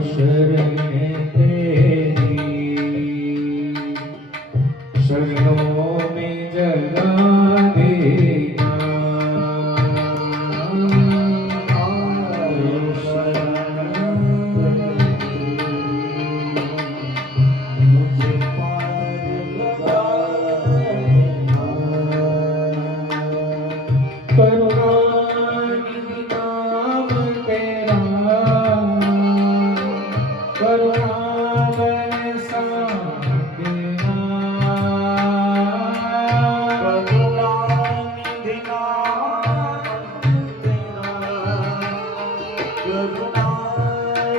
शरण तेरी, शरणों में जगा देना। आयो शरण मुझे पार लगा देना। करुणानिधि नाम तेरा, करुणा बरसा देना। करुणानिधि नाम तेरा, करुणा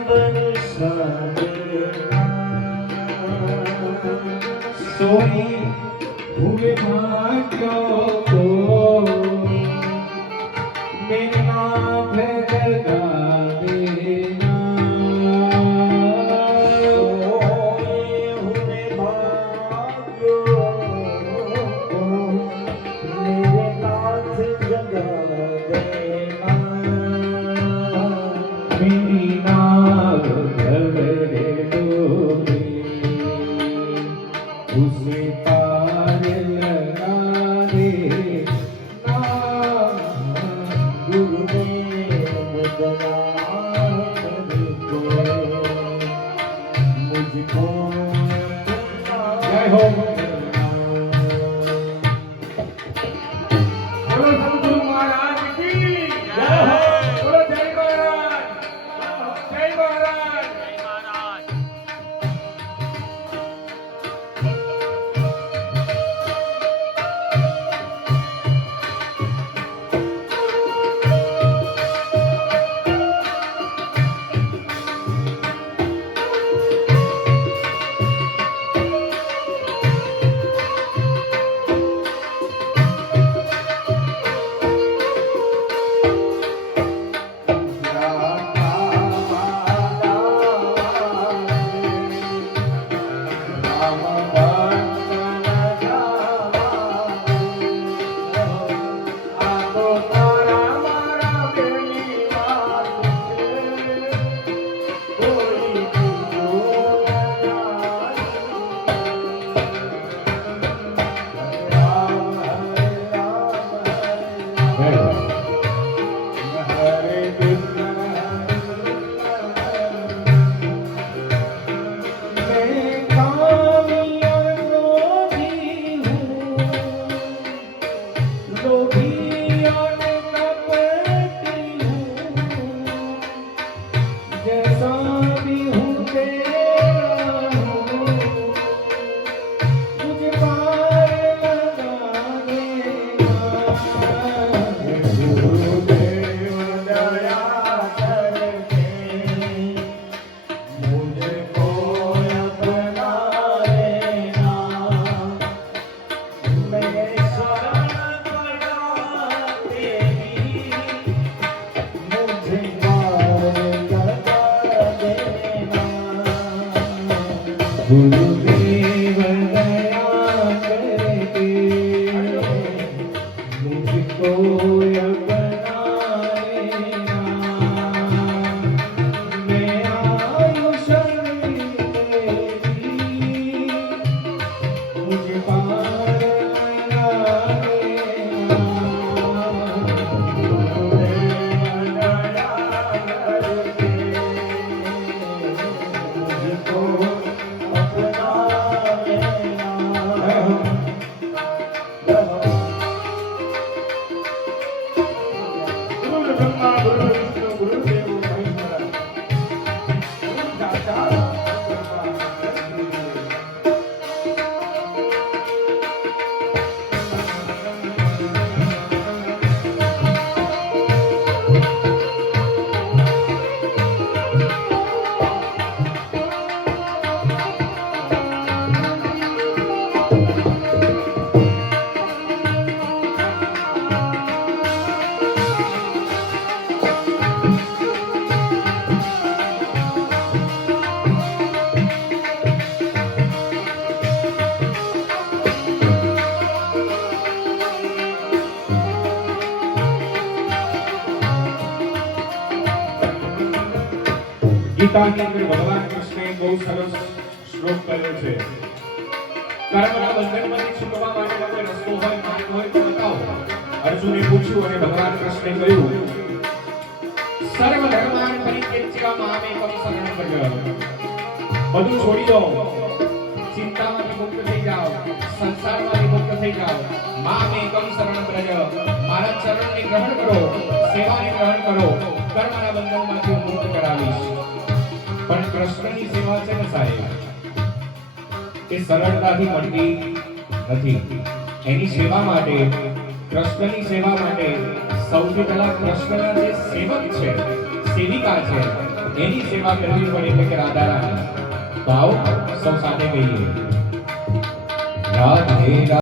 बरसा देना। सोए हुए भाग्यों को मेरे नाम लगा देना। सोए हुए भाग्यों को मेरे नाथ जगा देना। मेरी नाव भंवर डोली उसे पार लगा देना। गुरुदेव दया करके मुझको जय हो। बोलो सतगुरु महाराज की जय हो। बोलो जय महाराज, जय महाराज, जय महाराज। गुरुदेव दया करके मुझको अपना लेना। मैं आयु शरण तेरी, मुझे पार लगा देना। गुरुदेव दया करके मुझको अपना ગીતાની અંદર ભગવાન કૃષ્ણએ બહુ સરસ શ્લોક કહ્યો છે. કર્મના બંધનમાંથી છૂટવા માટે કોઈ રસ્તો હોય, માર્ગ હોય તો બતાવો. અર્જુને પૂછ્યું અને ભગવાન કૃષ્ણે કહ્યું, સર્વ ધર્માન પરિત્યજ્ય મામેકમ શરણં વ્રજ. બધું છોડી દો, ચિંતામાંથી મુક્ત થઈ જાઓ, સંસારમાંથી મુક્ત થઈ જાઓ. મામેકમ શરણં વ્રજ. મારા ચરણને ગ્રહણ કરો, સેવાને ગ્રહણ કરો. કર્મના બંધનમાંથી હું મુક્ત કરાવીશ. પણ કૃષ્ણની સેવા છે ને સાહેબ, એ સરળતાથી મળતી નથી. એની સેવા માટે, કૃષ્ણની સેવા માટે સૌથી પહેલા કૃષ્ણના જે સેવક છે, સેવિકા છે, એની સેવા કરવી પડે, એટલે કે રાધારાણી. ભાવ સૌ સાથે કહીએ, રાધે રાધે.